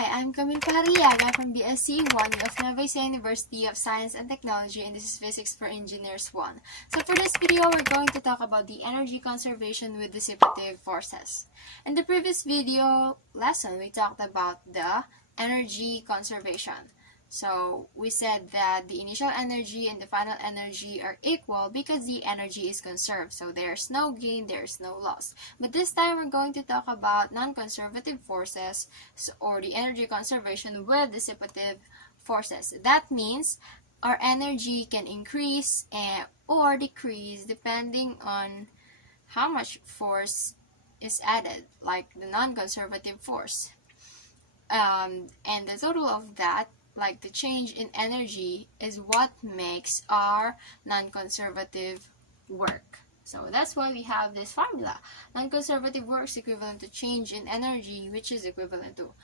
Hi, I'm Camille from BSCE 1 of Nueva University of Science and Technology, and this is Physics for Engineers 1. So for this video, we're going to talk about the energy conservation with dissipative forces. In the previous video lesson, we talked about the energy conservation. So we said that the initial energy and the final energy are equal because the energy is conserved. So there's no gain, there's no loss. But this time we're going to talk about non-conservative forces or the energy conservation with dissipative forces. That means our energy can increase or decrease depending on how much force is added, like the non-conservative force. And the total of that, like the change in energy, is what makes our non-conservative work. So that's why we have this formula. Non-conservative work is equivalent to change in energy, which is equivalent to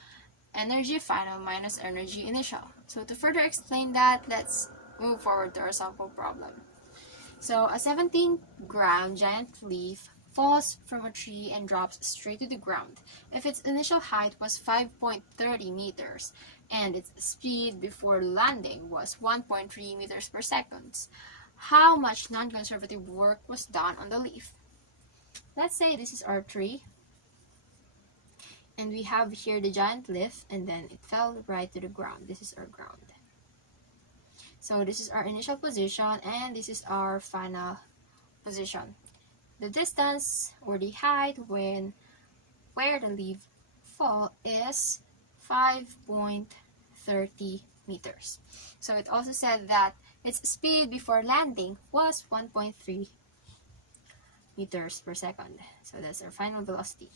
energy final minus energy initial. So to further explain that, let's move forward to our sample problem. So a 17-gram giant leaf falls from a tree and drops straight to the ground. If its initial height was 5.30 meters and its speed before landing was 1.3 meters per second, how much non-conservative work was done on the leaf? Let's say this is our tree, and we have here the giant leaf, and then it fell right to the ground. This is our ground. So this is our initial position, and this is our final position. The distance or the height where the leaf fall is 5.30 meters. So it also said that its speed before landing was 1.3 meters per second. So that's our final velocity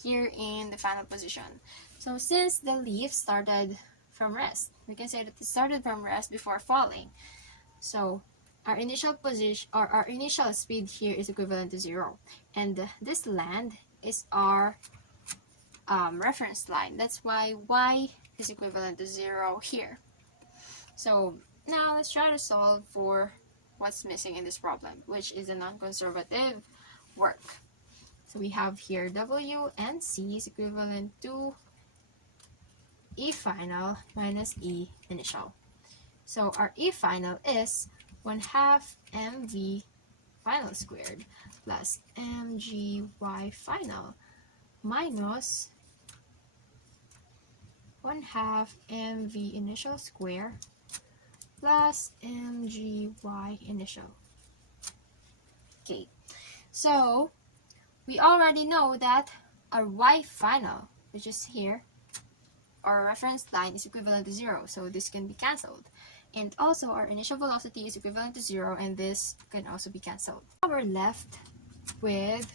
here in the final position. So since the leaf started from rest, we can say that it started from rest before falling. So our initial position or our initial speed here is equivalent to 0, and this land is our reference line. That's why y is equivalent to 0 here. So now let's try to solve for what's missing in this problem, which is a non-conservative work. So we have here W and C is equivalent to E final minus E initial. So our E final is 1/2 mv final squared plus mgy final minus 1/2 mv initial square plus mgy initial. Okay, so we already know that our y final, which is here, our reference line, is equivalent to 0, so this can be cancelled. And also our initial velocity is equivalent to 0, and this can also be cancelled. Now we're left with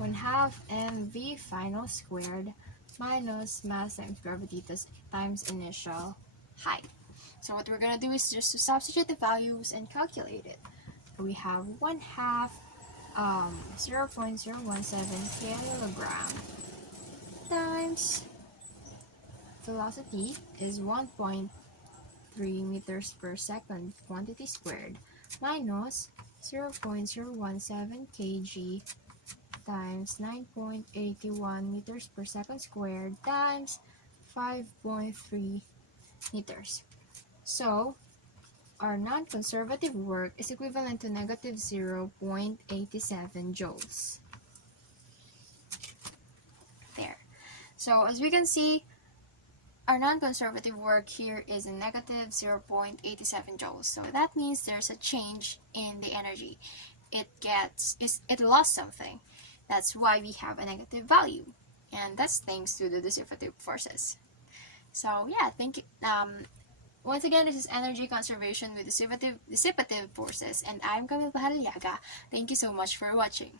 1/2 mv final squared minus mass times gravity times initial height. So what we're going to do is just to substitute the values and calculate it. We have 1/2 0.017 kilogram times velocity is 1.3 meters per second quantity squared minus 0.017 kg times 9.81 meters per second squared times 5.3 meters. So our non-conservative work is equivalent to negative 0.87 joules. There. So as we can see, our non-conservative work here is a negative 0.87 joules. So that means there's a change in the energy. It lost something. That's why we have a negative value. And that's thanks to the dissipative forces. So yeah, thank you. Once again, this is energy conservation with dissipative forces, and I'm Camille. Thank you so much for watching.